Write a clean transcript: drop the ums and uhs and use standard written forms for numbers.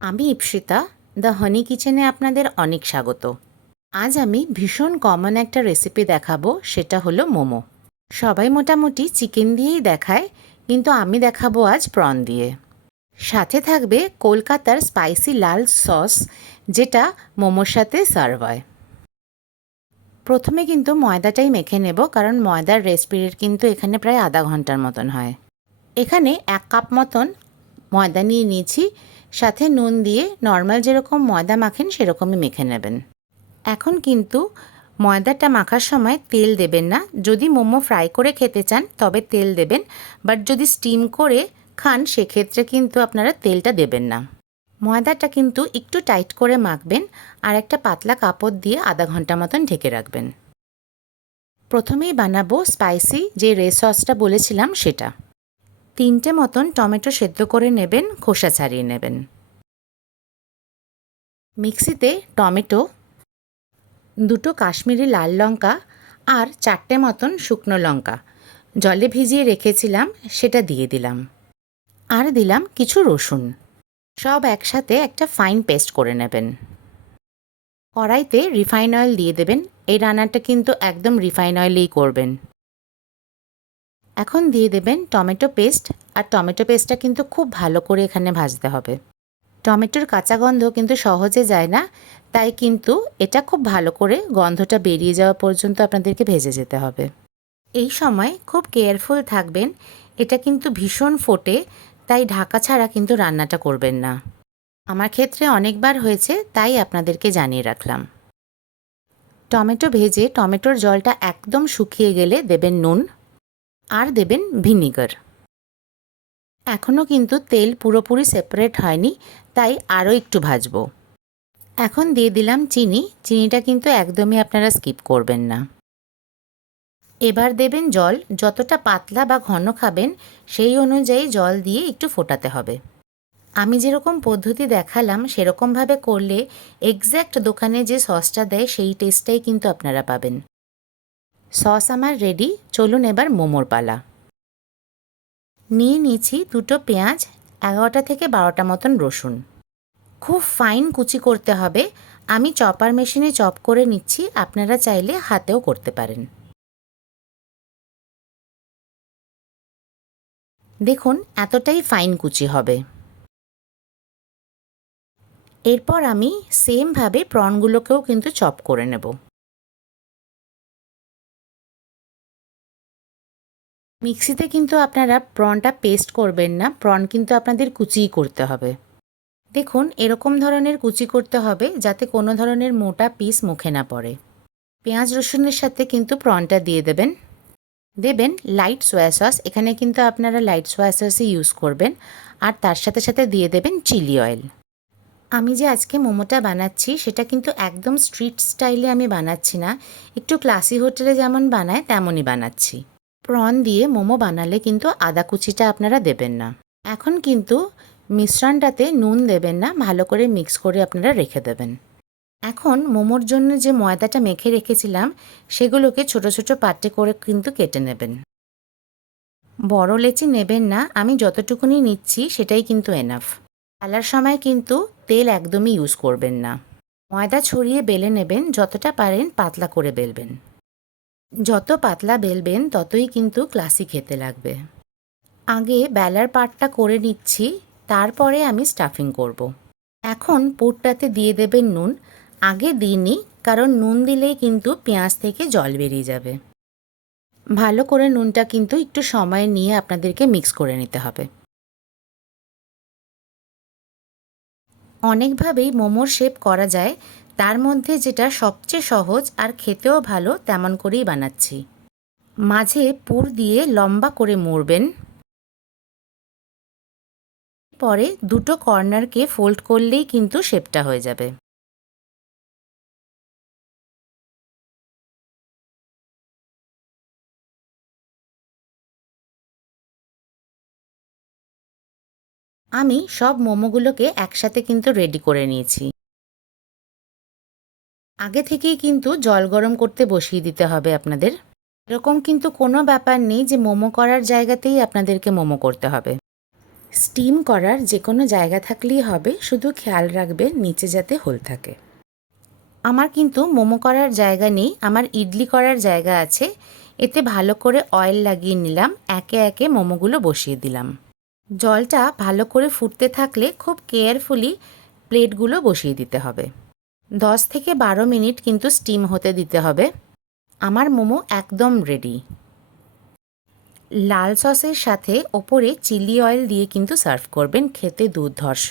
আমি ইপসিতা, দ্য হানি কিচেনে আপনাদের অনেক স্বাগত। আজ আমি ভীষণ কমন একটা রেসিপি দেখাবো, সেটা হলো মোমো। সবাই মোটামুটি চিকেন দিয়েই দেখায়, কিন্তু আমি দেখাবো আজ প্রন দিয়ে। সাথে থাকবে কলকাতার স্পাইসি লাল সস, যেটা মোমোর সাথে সার্ভ হয়। প্রথমে কিন্তু ময়দাটাই মেখে নেব, কারণ ময়দার রেস্ট পিরিয়ড কিন্তু এখানে প্রায় আধা ঘন্টার মতন হয়। এখানে 1 কাপ মতন ময়দা নিয়ে নিয়েছি, সাথে নুন দিয়ে নর্মাল যেরকম ময়দা মাখেন সেরকমই মেখে নেবেন। এখন কিন্তু ময়দাটা মাখার সময় তেল দেবেন না। যদি মোমো ফ্রাই করে খেতে চান তবে তেল দেবেন, বাট যদি স্টিম করে খান সেক্ষেত্রে কিন্তু আপনারা তেলটা দেবেন না। ময়দাটা কিন্তু একটু টাইট করে মাখবেন আর একটা পাতলা কাপড় দিয়ে আধা ঘন্টা মতন ঢেকে রাখবেন। প্রথমেই বানাবো স্পাইসি যে রেড সসটা বলেছিলাম সেটা। 3টে মতন টমেটো সেদ্ধ করে নেবেন, খোসা ছাড়িয়ে নেবেন। মিক্সিতে টমেটো, 2টো কাশ্মীরি লাল লঙ্কা আর 4টে মতন শুকনো লঙ্কা জলে ভিজিয়ে রেখেছিলাম সেটা দিয়ে দিলাম। আর দিলাম কিছু রসুন। সব একসাথে একটা ফাইন পেস্ট করে নেবেন। কড়াইতে রিফাইন অয়েল দিয়ে দেবেন। এই রান্নাটা কিন্তু একদম রিফাইন অয়েলেই করবেন। এখন দিয়ে দেবেন টমেটো পেস্ট, আর টমেটো পেস্টটা কিন্তু খুব ভালো করে এখানে ভাজতে হবে। টমেটোর কাঁচা গন্ধ কিন্তু সহজে যায় না, তাই কিন্তু এটা খুব ভালো করে গন্ধটা বেরিয়ে যাওয়া পর্যন্ত আপনাদেরকে ভেজে যেতে হবে। এই সময় খুব কেয়ারফুল থাকবেন, এটা কিন্তু ভীষণ ফোটে, তাই ঢাকা ছাড়া কিন্তু রান্নাটা করবেন না। আমার ক্ষেত্রে অনেকবার হয়েছে, তাই আপনাদেরকে জানিয়ে রাখলাম। টমেটো ভেজে টমেটোর জলটা একদম শুকিয়ে গেলে দেবেন নুন আর দেবেন ভিনিগার। এখনও কিন্তু তেল পুরোপুরি সেপারেট হয়নি, তাই আরও একটু ভাজবো। এখন দিয়ে দিলাম চিনি। চিনিটা কিন্তু একদমই আপনারা স্কিপ করবেন না। এবার দেবেন জল। যতটা পাতলা বা ঘন খাবেন সেই অনুযায়ী জল দিয়ে একটু ফোটাতে হবে। আমি যেরকম পদ্ধতি দেখালাম সেরকমভাবে করলে এক্স্যাক্ট দোকানে যে সসটা দেয় সেই টেস্টটাই কিন্তু আপনারা পাবেন। সস আমার রেডি, চলুন এবার মোমোর পালা। নিয়ে নিয়েছি 2টো পেঁয়াজ, 11টা থেকে 12টা মতন রসুন। খুব ফাইন কুচি করতে হবে। আমি চপার মেশিনে চপ করে নিচ্ছি, আপনারা চাইলে হাতেও করতে পারেন। দেখুন এতটাই ফাইন কুচি হবে। এরপর আমি সেমভাবে প্রনগুলোকেও কিন্তু চপ করে নেব। মিক্সিতে কিন্তু আপনারা প্রনটা পেস্ট করবেন না, প্রন কিন্তু আপনাদের কুচিই করতে হবে। দেখুন এরকম ধরনের কুচি করতে হবে যাতে কোনো ধরনের মোটা পিস মুখে না পড়ে। পেঁয়াজ রসুনের সাথে কিন্তু প্রনটা দিয়ে দেবেন। দেবেন লাইট সয়া সস, এখানে কিন্তু আপনারা লাইট সয়া সসই ইউজ করবেন। আর তার সাথে সাথে দিয়ে দেবেন চিলি অয়েল। আমি যে আজকে মোমোটা বানাচ্ছি সেটা কিন্তু একদম স্ট্রিট স্টাইলে আমি বানাচ্ছি না, একটু ক্লাসি হোটেলে যেমন বানায় তেমনই বানাচ্ছি। প্রন দিয়ে মোমো বানালে কিন্তু আদা কুচিটা আপনারা দেবেন না। এখন কিন্তু মিশ্রণটাতে নুন দেবেন না, ভালো করে মিক্স করে আপনারা রেখে দেবেন। এখন মোমোর জন্য যে ময়দাটা মেখে রেখেছিলাম সেগুলোকে ছোট ছোট পাটে করে কিন্তু কেটে নেবেন। বড় লেচি নেবেন না, আমি যতটুকুনি নিচ্ছি সেটাই কিন্তু এনাফ। বেলার সময় কিন্তু তেল একদমই ইউজ করবেন না। ময়দা ছড়িয়ে বেলে নেবেন, যতটা পারেন পাতলা করে বেলবেন। যত পাতলা বেলবেন ততই কিন্তু ক্লাসি খেতে লাগবে। আগে বেলার পাটটা করে নিচ্ছি, তারপরে আমি স্টাফিং করব। এখন পুরটাতে দিয়ে দেবেন নুন। আগে দিইনি, কারণ নুন দিলেই কিন্তু পেঁয়াজ থেকে জল বেরিয়ে যাবে। ভালো করে নুনটা কিন্তু একটু সময় নিয়ে আপনাদেরকে মিক্স করে নিতে হবে। অনেকভাবেই মোমোর শেপ করা যায়, তার মধ্যে যেটা সবচেয়ে সহজ আর খেতেও ভালো তেমন করেই বানাচ্ছি। মাঝে পুর দিয়ে লম্বা করে মুড়বেন। পরে 2টো কর্নারকে ফোল্ড করলেই কিন্তু শেপটা হয়ে যাবে। আমি সব মোমোগুলোকে একসাথে কিন্তু রেডি করে নিয়েছি। আগে থেকেই কিন্তু জল গরম করতে বসিয়ে দিতে হবে আপনাদের। এরকম কিন্তু কোনো ব্যাপার নেই যে মোমো করার জায়গাতেই আপনাদেরকে মোমো করতে হবে। স্টিম করার যে কোনো জায়গা থাকলেই হবে, শুধু খেয়াল রাখবেন নিচে যাতে হোল থাকে। আমার কিন্তু মোমো করার জায়গা নেই, আমার ইডলি করার জায়গা আছে। এতে ভালো করে অয়েল লাগিয়ে নিলাম, একে একে মোমোগুলো বসিয়ে দিলাম। জলটা ভালো করে ফুটতে থাকলে খুব কেয়ারফুলি প্লেটগুলো বসিয়ে দিতে হবে। 10 থেকে 12 মিনিট কিন্তু স্টিম হতে দিতে হবে। আমার মোমো একদম রেডি। লাল সসের সাথে ওপরে চিলি অয়েল দিয়ে কিন্তু সার্ভ করবেন, খেতে দুর্ধর্ষ।